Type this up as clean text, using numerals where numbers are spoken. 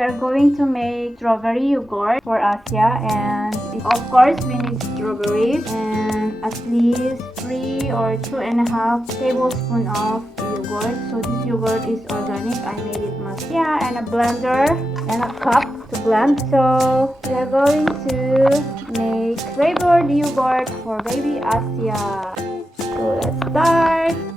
are going to make strawberry yogurt for Asia, and of course we need strawberries and at least 3 or 2.5 tablespoons of yogurt. So this yogurt is organic. I made it myself. Yeah, and a blender and a cup to blend. So we are going to make flavored yogurt for baby Asia. So let's start.